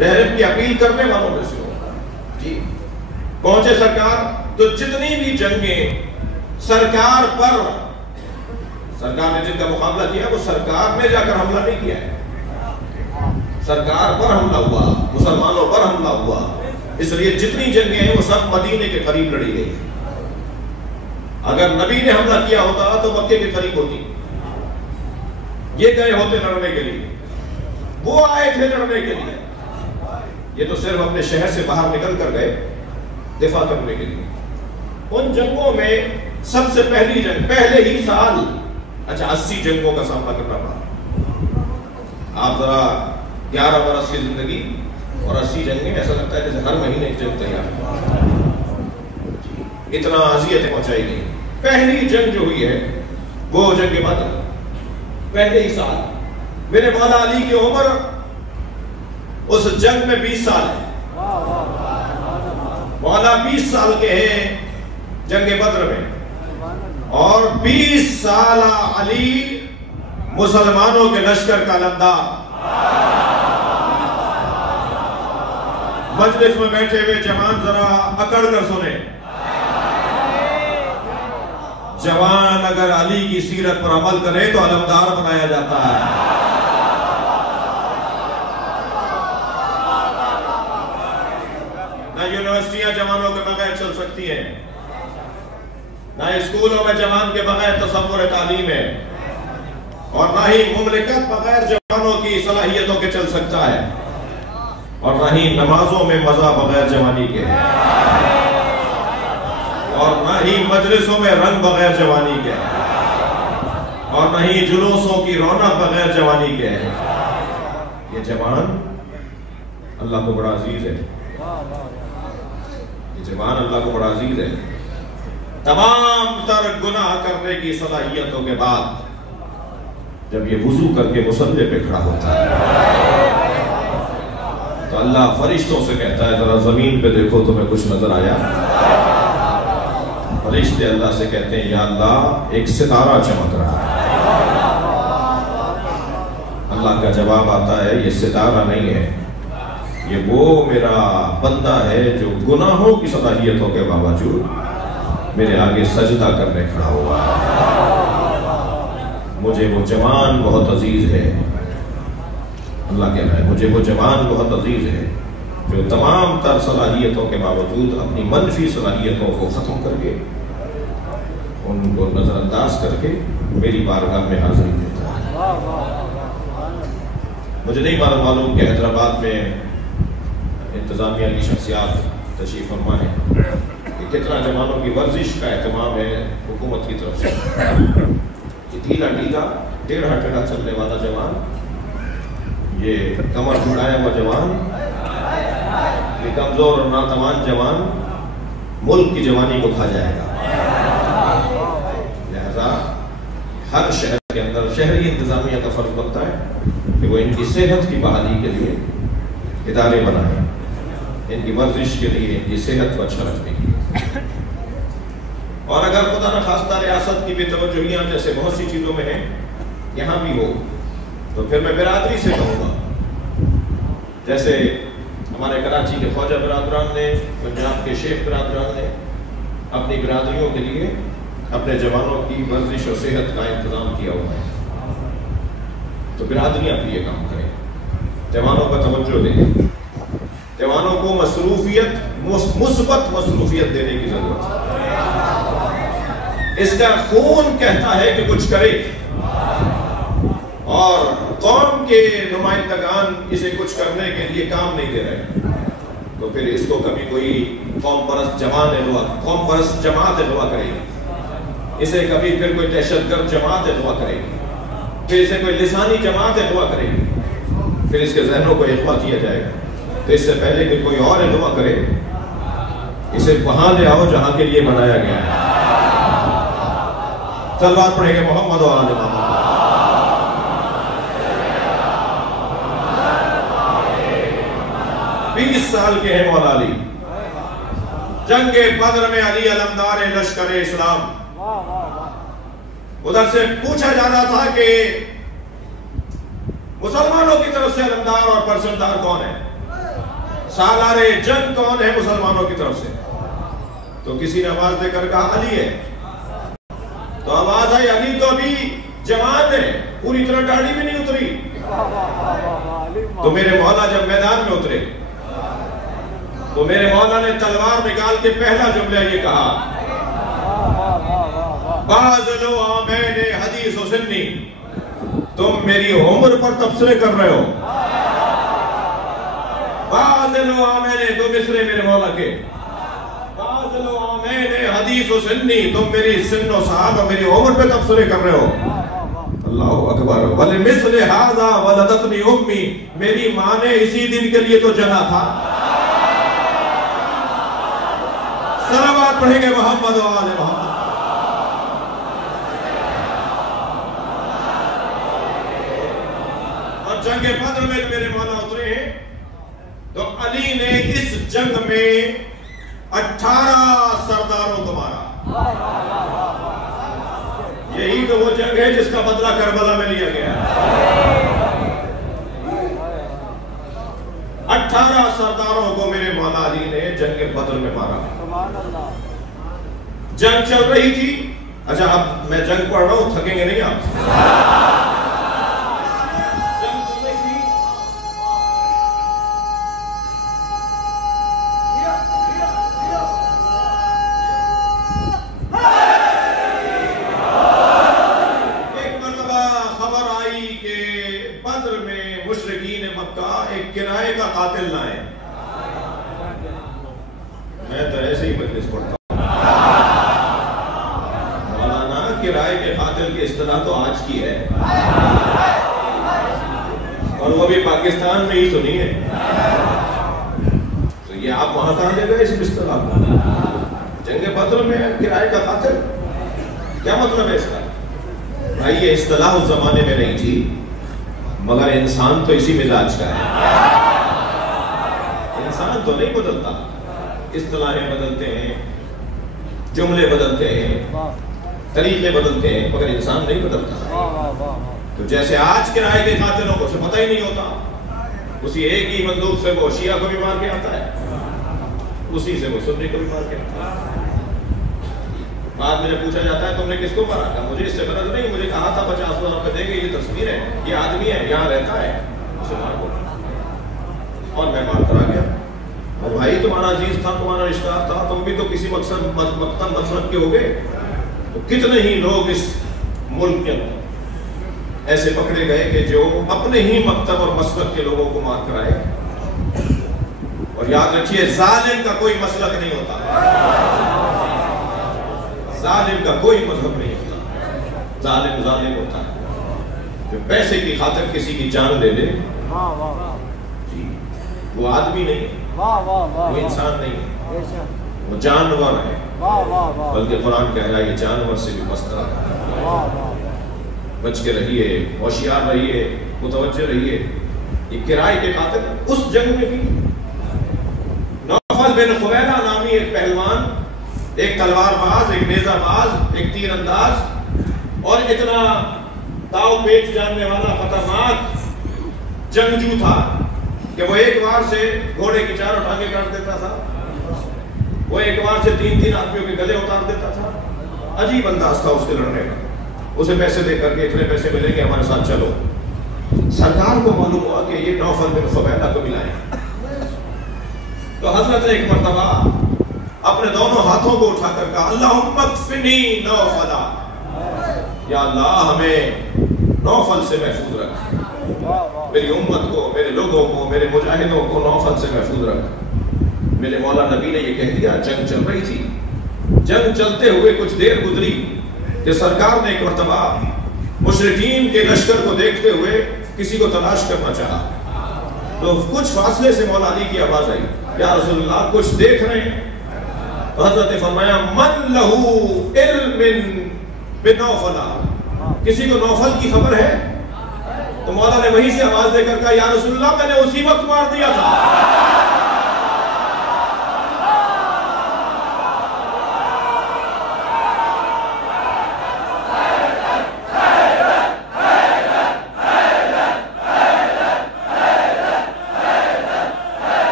رحم کی اپیل کرنے والوں میں سے ہو جی پہنچے سرکار تو جتنی بھی جنگیں سرکار نے جن کا مقابلہ کیا وہ سرکار نے جا کر حملہ نہیں کیا ہے، سرکار پر حملہ ہوا، مسلمانوں پر حملہ ہوا، اس لیے جتنی جنگیں ہیں وہ سب مدینے کے قریب لڑی گئی۔ اگر نبی نے حملہ کیا ہوتا تو مکے کے قریب ہوتی، یہ گئے ہوتے لڑنے کے لیے، وہ آئے تھے لڑنے کے لیے، یہ تو صرف اپنے شہر سے باہر نکل کر گئے دفاع کرنے کے لیے۔ ان جنگوں میں سب سے پہلی جنگ پہلے ہی سال 80 جنگوں کا سامنا کرنا پڑا۔ آپ ذرا 11 برس کی زندگی اور 80 جنگیں، ایسا لگتا ہے جیسے ہر مہینے ایک جنگ تیار، اتنا اذیتیں پہنچائی گئی۔ پہلی جنگ جو ہوئی ہے وہ جنگ بدر، پہلے ہی سال۔ میرے مولا علی کی عمر اس جنگ میں 20 سال ہے، مولا 20 سال کے ہیں جنگ بدر میں، اور 20 سالہ علی مسلمانوں کے لشکر کا لمدہ۔ مجلس میں بیٹھے ہوئے جوان ذرا اکڑ کر سنیں، جوان اگر علی کی سیرت پر عمل کرے تو علمدار بنایا جاتا ہے۔ نہ یونیورسٹیاں جوانوں کے بغیر چل سکتی ہیں، نہ اسکولوں میں جوان کے بغیر تصور تعلیم ہے، اور نہ ہی مملکت بغیر جوانوں کی صلاحیتوں کے چل سکتا ہے، اور نہ ہی نمازوں میں مزہ بغیر جوانی کے ہے، اور نہ ہی مجلسوں میں رنگ بغیر جوانی کے ہے، اور نہ ہی جلوسوں کی رونق بغیر جوانی کے ہے۔ یہ جوان اللہ کو بڑا عزیز ہے، یہ جوان اللہ کو بڑا عزیز ہے۔ تمام تر گناہ کرنے کی صلاحیتوں کے بعد جب یہ وضو کر کے مصلی پہ کھڑا ہوتا ہے تو اللہ فرشتوں سے کہتا ہے ذرا زمین پہ دیکھو تمہیں کچھ نظر آیا؟ فرشتے اللہ سے کہتے ہیں یا اللہ ایک ستارہ چمک رہا ہے۔ اللہ کا جواب آتا ہے یہ ستارہ نہیں ہے، یہ وہ میرا بندہ ہے جو گناہوں کی صلاحیتوں کے باوجود میرے آگے سجدہ کرنے کھڑا ہوا ہے۔ مجھے وہ جوان بہت عزیز ہے، اللہ کہہ رہا ہے مجھے وہ جوان بہت عزیز ہے جو تمام تر صلاحیتوں کے باوجود اپنی منفی صلاحیتوں کو ختم کر کے ان کو نظر انداز کر کے میری بارگاہ میں حاضری دیتا ہے۔ مجھے نہیں معلوم کہ حیدرآباد میں انتظامیہ کی شخصیات تشریف فرما ہے کہ کتنا جوانوں کی ورزش کا اہتمام ہے حکومت کی طرف سے۔ یہ ڈھیلا ڈھیلا ٹیڑھا ٹیڑھا چلنے والا جوان، یہ کمر جھڑایا ہوا جوان، یہ کمزور اور ناتوان جوان ملک کی جوانی کو کھا جائے گا۔ لہذا ہر شہر کے اندر شہری انتظامیہ کا فرض بنتا ہے کہ وہ ان کی صحت کی بحالی کے لیے ادارے بنائیں، ان کی ورزش کے لیے، ان کی صحت کو اچھا رکھنے کے لیے۔ اور اگر خدا نخواستہ ریاست کی بھی توجہیاں جیسے بہت سی چیزوں میں ہیں یہاں بھی ہو تو پھر میں برادری سے کہوں گا، جیسے ہمارے کراچی کے خواجہ برادران نے، پنجاب کے شیخ برادران نے اپنی برادریوں کے لیے اپنے جوانوں کی ورزش اور صحت کا انتظام کیا ہوا ہے، تو برادریاں بھی یہ کام کریں، جوانوں کا توجہ دیں، جوانوں کو مثبت مصروفیت دینے کی ضرورت ہے۔ اس کا خون کہتا ہے کہ کچھ کرے، اور قوم کے نمائندگان اسے کچھ کرنے کے لیے کام نہیں دے رہے، تو پھر اس کو کبھی کوئی قوم پرست جماعت اغوا کرے گی، اسے کبھی پھر کوئی دہشت گرد جماعت اغوا کرے گی، پھر اسے کوئی لسانی جماعت اغوا کرے گی، پھر اس کے ذہنوں کو اغوا کیا جائے گا۔ تو اس سے پہلے کہ کوئی اور اغوا کرے، اسے وہاں لے آؤ جہاں کے لیے بنایا گیا ہے۔ صلوات پڑھیں گے محمد و آل محمد۔ 20 سال کے ہیں مولا علی، جنگ بدر میں علی علمدار لشکر اسلام۔ ادھر سے پوچھا جانا تھا کہ مسلمانوں کی طرف سے علمدار اور پرچمدار کون ہے؟ سالار جنگ کون ہے مسلمانوں کی طرف سے؟ تو کسی نے آواز دے کر کہا علی ہے. تو آواز آئی علی تو ابھی جوان ہے، پوری طرح داڑھی بھی نہیں اتری. تو میرے مولا جب میدان میں اترے تو میرے مولا نے تلوار نکال کے پہلا جملہ یہ کہا، بازلو آمین حدیث و سنی، تم میری عمر پر تبصرے کر رہے ہو. بازلو آمین، تو مصرے میرے مولا کے، بازلو آمین حدیث و سنی، تم میری سن و صحاب اور میری عمر پہ تبصرے کر رہے ہو. اللہ اکبر. وَلِمِثْلِ هَذَا وَلَدَتْنِي أُمِّي، میری ماں نے اسی دن کے لیے تو جنا تھا. صلوات پڑھیں گے محمد و آل محمد. اور جنگ بدر میں میرے مولا اترے ہیں تو علی نے اس جنگ میں 18 سرداروں کو مارا. یہی تو وہ جنگ ہے جس کا بدلہ کربلا میں لیا گیا. 18 سرداروں کو میرے مولا علی نے جنگ بدر میں مارا. جنگ چل رہی تھی. اچھا اب میں جنگ پڑھ رہا ہوں، تھکیں گے نہیں آپ؟ جنگ چل رہی تھی. ایک مرتبہ خبر آئی کہ بدر میں مشرکین مکہ ایک کرائے کا قاتل لائے. میں تو ایسے ہی مجلس پڑھتا ہوں. مولانا کرائے کے قاتل کی اصطلاح تو آج کی ہے، اور وہ بھی پاکستان میں ہی سنی ہے. تو یہ آپ وہاں کہاں لے گئے اس اصطلاح کو؟ جنگ بدر میں کرائے کا قاتل، کیا مطلب ہے اس کا؟ بھائی یہ اصطلاح اس زمانے میں نہیں تھی، مگر انسان تو اسی مزاج کا ہے. انسان تو نہیں بدلتا، اصطلاحیں بدلتے ہیں، جملے بدلتے ہیں، طریقے بدلتے ہیں، مگر انسان نہیں بدلتا. تو جیسے آج کے رائے کے قاتلوں کو سے پتہ ہی نہیں ہوتا، اسی ایک ہی بندوق سے وہ شیعہ کو بھی مار کے آتا ہے، اسی سے وہ سنی کو بھی مار کے آتا ہے. بعد میں پوچھا جاتا ہے تم نے کس کو مارا تھا؟ مجھے اس سے غرض نہیں، مجھے کہا تھا 50,000 روپے دیں گے، یہ تصویر ہے، یہ آدمی ہے، یہاں رہتا ہے، اسے مار دو. اور میں مار کر آ گیا. اور بھائی تمہارا عزیز تھا، تمہارا رشتہ تھا، تم بھی تو کسی مقصد مکتب مسلک کے ہو گئے. تو کتنے ہی لوگ اس ملک کے ایسے پکڑے گئے کہ جو اپنے ہی مکتب اور مسلک کے لوگوں کو مار کر آئے. اور یاد رکھیے ظالم کا کوئی مسلک نہیں ہوتا، ظالم کا کوئی مذہب نہیں ہوتا. ظالم ظالم ہوتا ہے جو پیسے کی خاطر کسی کی جان لے لے. وہ آدمی نہیں ہے، وہ انسان نہیں ہے، وہ جانور ہے. بلکہ قرآن کہہ رہا ہے یہ جانور سے بھی مستر ہے. بچ کے رہیے، ہوشیار رہیے، متوجہ رہیے. یہ کرائے کے قاتل اس جنگ میں بھی نوفل بن خویلہ نامی ایک پہلوان، ایک تلوار باز، ایک نیزہ باز، ایک تیر انداز، اور اتنا داؤ پیچ جاننے والا خطرناک جنگجو تھا کہ وہ ایک وار سے گھوڑے کی چاروں ٹانگیں کاٹ دیتا تھا، وہ ایک وار سے 3 آدمیوں کے گلے اتار دیتا تھا. عجیب انداز تھا اس کے لڑنے کا. اسے پیسے دے کر کے اتنے پیسے ملیں گے ہمارے ساتھ چلو. سرکار کو معلوم ہوا کہ یہ نوفل بن خویلہ کو ملائے. تو حضرت نے ایک مرتبہ اپنے دونوں ہاتھوں کو اٹھا کر کہا اللہم اکفنی نوفلا، یا اللہ ہمیں نوفل سے محفوظ رکھ، میری امت کو، میرے لوگوں کو، میرے مجاہدوں کو نوفل سے محفوظ رکھ. میرے مولا نبی نے یہ کہہ دیا. جنگ چل رہی تھی. جنگ چلتے ہوئے کچھ دیر گزری کہ سرکار نے ایک مرتبہ مشرکین کے لشکر کو دیکھتے ہوئے کسی کو تلاش کرنا چاہا. تو کچھ فاصلے سے مولا علی کی آواز آئی، یا رسول اللہ کچھ دیکھ رہے ہیں؟ تو حضرت نے فرمایا من لہو علم بنوفلا، کسی کو نوفل کی خبر ہے؟ تو مولا نے وہیں سے آواز دے کر کہا یا رسول اللہ میں نے اسی وقت مار دیا تھا.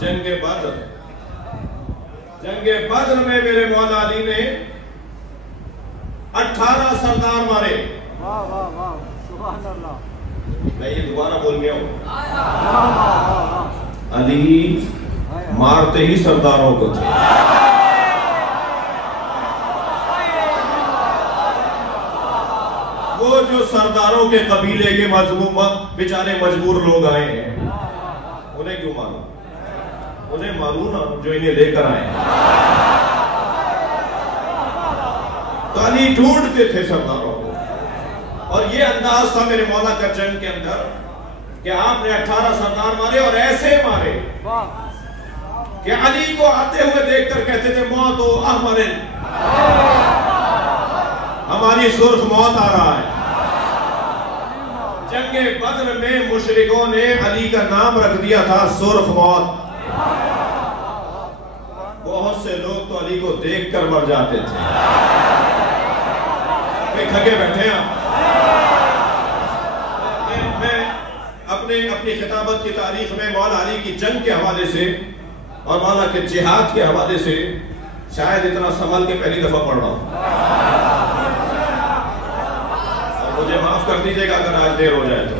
جنگ بدر میں میرے مولا علی نے 18 سردار مارے. واہ واہ واہ سبحان اللہ. میں یہ دوبارہ بول گیا ہوں. علی مارتے ہی سرداروں کو تھے. وہ جو سرداروں کے قبیلے کے بیچارے مجبور لوگ آئے ہیں انہیں کیوں مارو؟ انہیں مارو نا جو انہیں لے کر آئے. تو علی ڈھونڈتے تھے سرداروں کو. اور یہ انداز تھا میرے مولا کا جنگ کے اندر کہ آپ نے 18 سردار مارے اور ایسے مارے کہ علی کو آتے ہوئے دیکھ کر کہتے تھے موت و احمرن، ہماری سرخ موت آ رہا ہے. جنگ بدر میں مشرکوں نے علی کا نام رکھ دیا تھا سرخ موت. بہت سے لوگ تو علی کو دیکھ کر مر جاتے تھے. کھگے بیٹھے ہیں. میں اپنی خطابت کی تاریخ میں مولا علی کی جنگ کے حوالے سے اور مولا کے جہاد کے حوالے سے شاید اتنا سنبھل کے پہلی دفعہ پڑھ رہا ہوں. اور مجھے معاف کر دیجئے گا اگر آج دیر ہو جائے تو.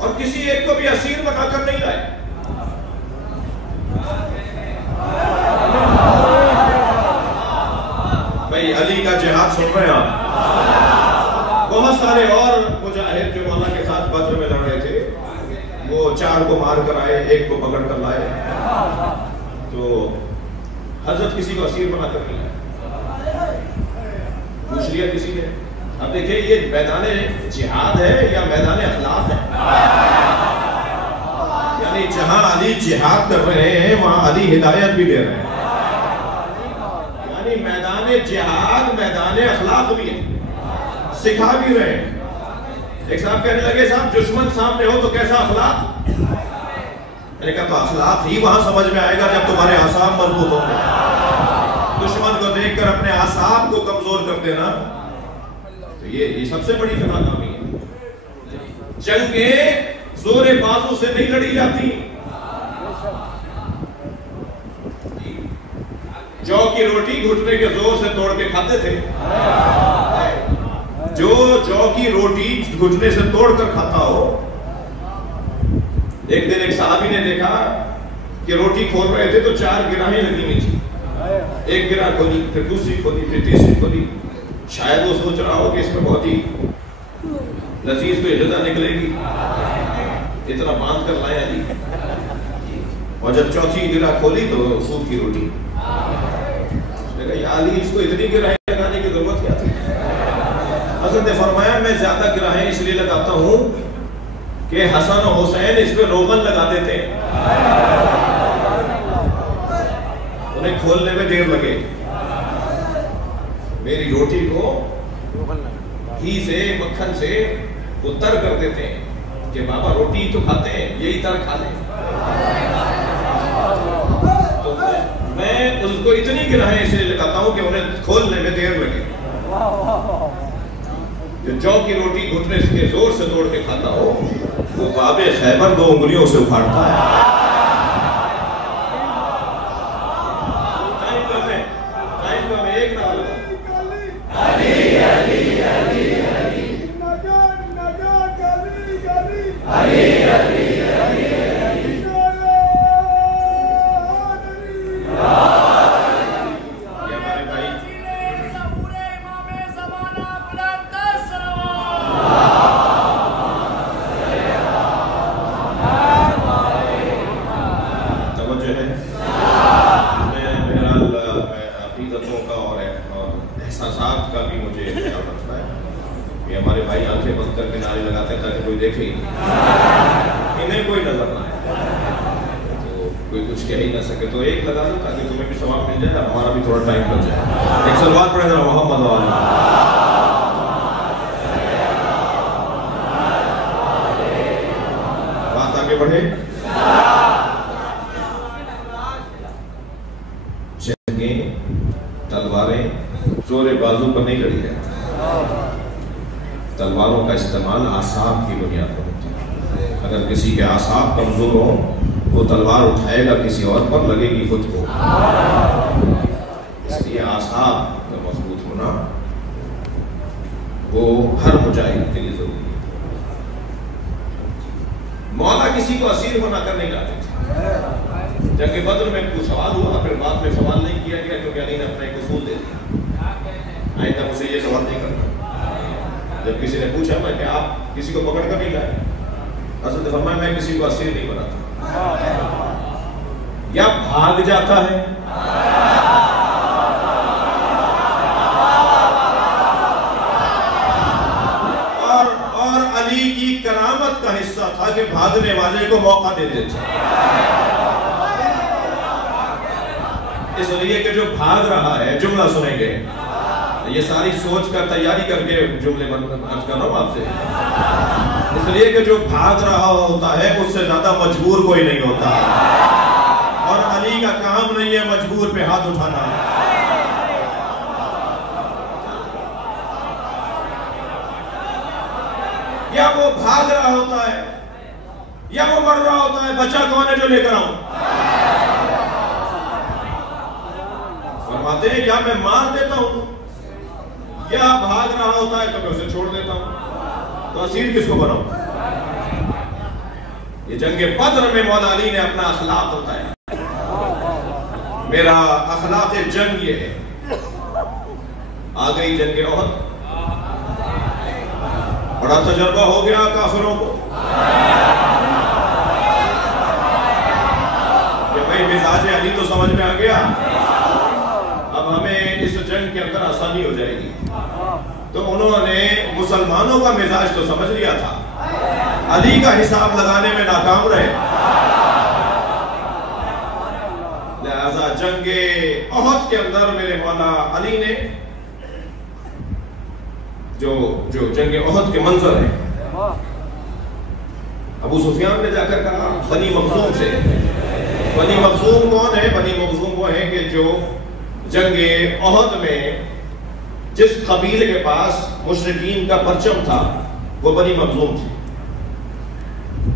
اور کسی ایک کو بھی اسیر بنا کر نہیں لائے. بھئی علی کا جہاد سن رہے ہیں آپ. بہت سارے اور مجاہد جو مولا کے ساتھ بدر میں لڑ رہے تھے وہ 4 کو مار کر آئے، 1 کو پکڑ کر لائے. تو حضرت کسی کو اسیر بنا کر نہیں لائے. پوچھ لیا کسی نے. اب دیکھیں یہ میدان جہاد ہے یا میدان اخلاق ہے؟ یعنی جہاں علی جہاد کر رہے ہیں وہاں علی ہدایت بھی دے رہے ہیں. یعنی میدان جہاد میدان اخلاق بھی ہے، سکھا بھی رہے ہیں. ایک صاحب کہنے لگے صاحب دشمن سامنے ہو تو کیسا اخلاق؟ میں نے کہا تو اخلاق ہی وہاں سمجھ میں آئے گا جب تمہارے اعصاب مضبوط ہوں گے. دشمن کو دیکھ کر اپنے اعصاب کو کمزور کر دینا یہ سب سے بڑی ناکامی ہے. جنگیں زور بازو سے نہیں لڑی جاتی. جو کی روٹی گھٹنے کے زور سے توڑ کے کھاتے تھے. جو کی روٹی گھٹنے سے توڑ کر کھاتا ہو. ایک دن ایک صحابی نے دیکھا کہ روٹی کھول رہے تھے تو 4 گراہیں لگی ہوئی تھی. ایک گراہ کھولی، پھر دوسری کھولی، پھر تیسری کھولی. شاید وہ سوچ رہا ہو کہ اس میں بہت ہی لذیذ کوئی غذا نکلے گی، اتنا باندھ کر لائے علی. اور جب چوتھی گراہ کھولی تو سود کی روٹی. اس نے کہا یا علی اس کو اتنی گراہیں لگانے کی ضرورت کیا تھی؟ حضرت نے فرمایا میں زیادہ گراہیں اس لیے لگاتا ہوں کہ حسن و حسین اس پہ روغن لگاتے تھے. انہیں کھولنے میں دیر لگے. میری روٹی کو گھی سے مکھن سے وہ تر کر دیتے ہیں کہ بابا روٹی تو کھاتے ہیں یہی تر کھا لیں. تو میں اس کو اتنی گراہیں اس لیے لگاتا ہوں کہ انہیں کھولنے میں دیر لگے. جو کی روٹی گھٹنے کے زور سے توڑ کے کھاتا ہو وہ باب خیبر 2 انگلیوں سے اکھاڑتا ہے. آگے بڑھے. جنگیں تلواریں زور بازو پر نہیں لڑی جاتی. تلواروں کا استعمال اعصاب کی بنیاد پر ہوتا ہے. اگر کسی کے اعصاب کمزور ہوں وہ تلوار اٹھائے گا کسی اور پر، لگے گی خود کو. اس لیے اعصاب کا مضبوط ہونا وہ ہر مجاہد کے لیے ضروری ہے. مولا کسی کو اسیر ہونا کر نہیں لاتے تھے. جنگ بدر میں کوئی سوال ہوا، پھر بعد میں سوال نہیں کیا گیا کیونکہ علی نے اپنا ایک اصول دے دیا، آئندہ مجھ سے یہ سوال نہیں کرنا. جب کسی نے پوچھا میں کہ آپ کسی کو پکڑ کر نہیں لائے، حضرت فرمایا میں کسی کو اسیر نہیں بناتا. یا بھاگ جاتا ہے اور علی کی کرامت کا حصہ تھا کہ بھاگنے والے کو موقع دے دیتے. اس لیے کہ جو بھاگ رہا ہے، جملہ سنیں گے، یہ ساری سوچ کر تیاری کر کے جملے عرض کر رہا ہوں آپ سے. اس لیے کہ جو بھاگ رہا ہوتا ہے اس سے زیادہ مجبور کوئی نہیں ہوتا، اور علی کا کام نہیں ہے مجبور پہ ہاتھ اٹھانا. یا وہ بھاگ رہا ہوتا ہے یا وہ مر رہا ہوتا ہے، بچہ کون ہے جو لے کر آؤں؟ فرماتے ہیں یا میں مار دیتا ہوں یا بھاگ رہا ہوتا ہے تو میں اسے چھوڑ دیتا ہوں. تو اسیر کس کو بناؤں؟ یہ جنگ بدر میں مولا علی نے اپنا اخلاق بتایا. میرا اخلاق جنگ یہ ہے. آ گئی جنگ احد، بڑا تجربہ ہو گیا کافروں کو کہ بھائی مزاج علی تو سمجھ میں آ گیا، اب ہمیں اس جنگ کے اندر آسانی ہو جائے گی. تو انہوں نے مسلمانوں کا مزاج تو سمجھ لیا تھا، علی کا حساب لگانے میں ناکام رہے. لہذا جنگ احد کے اندر میرے مولا علی نے جو جنگ احد کے منظر ہیں، ابو سفیان نے جا کر کہا بنی مخزوم سے. بنی مخزوم کون ہے؟ بنی مخزوم وہ ہیں کہ جو جنگ احد میں جس قبیلے کے پاس مشرکین کا پرچم تھا وہ بنی مخزوم تھی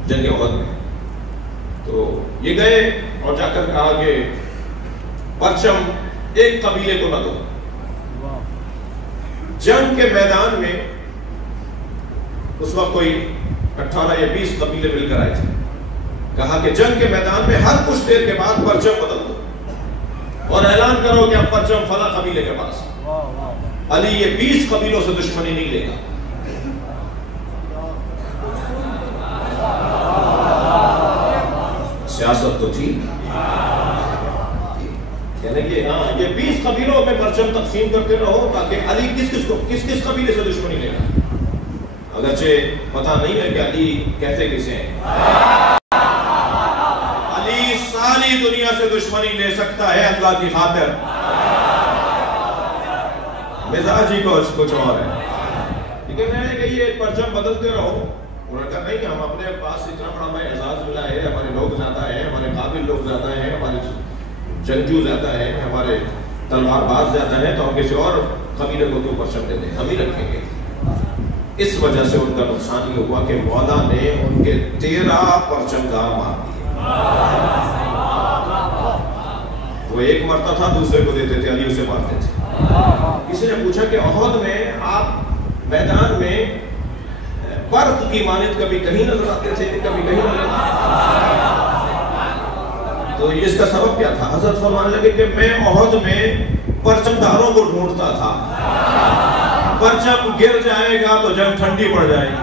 جنگ احد میں. تو یہ گئے اور جا کر کہا کہ پرچم ایک قبیلے کو نہ دو. جنگ کے میدان میں اس وقت کوئی 18 یا 20 قبیلے مل کر آئے تھے. کہا کہ جنگ کے میدان میں ہر کچھ دیر کے بعد پرچم بدل دو اور اعلان کرو کہ اب پرچم فلاں قبیلے کے پاس. علی یہ 20 قبیلوں سے دشمنی نہیں لے گا. سیاست تو تھی، یہ 20 قبیلوں میں پرچم تقسیم کرتے رہو تاکہ علی کس قبیلے سے دشمنی لے گا. اگرچہ پتہ نہیں ہے کہ علی کہتے کسے ہیں. علی ساری دنیا سے دشمنی لے سکتا ہے اللہ کی خاطر، مزاج ہی کچھ اور ہے. لیکن ہے کہ یہ پرچم بدلتے رہو. انہوں نے کہا نہیں، ہم اپنے پاس اتنا بڑا ہمیں اعزاز ملا ہے، ہمارے لوگ زیادہ ہیں، ہمارے قابل لوگ زیادہ ہیں، ہمارے جنگجو زیادہ ہیں، ہمارے تلوار باز زیادہ ہیں، تو ہم کسی اور قبیلے کو کیوں پرچم دے دیں، ہم ہی رکھیں گے. اس وجہ سے ان کا نقصان یہ ہوا کہ مولا نے ان کے 13 پرچمدار مار دیے. وہ ایک مرتا تھا دوسرے کو دیتے تھے، علی اسے مارتے تھے. کسی نے پوچھا کہ احد میں آپ میدان میں برق کی مانند کبھی کہیں نظر آتے تھے کبھی کہیں نظر آتے، تو اس کا سبب کیا تھا؟ حضرت فرمانے لگے کہ میں احد میں پرچمداروں کو ڈھونڈتا تھا، پرچم گر جائے گا تو جنگ ٹھنڈی پڑ جائے گی.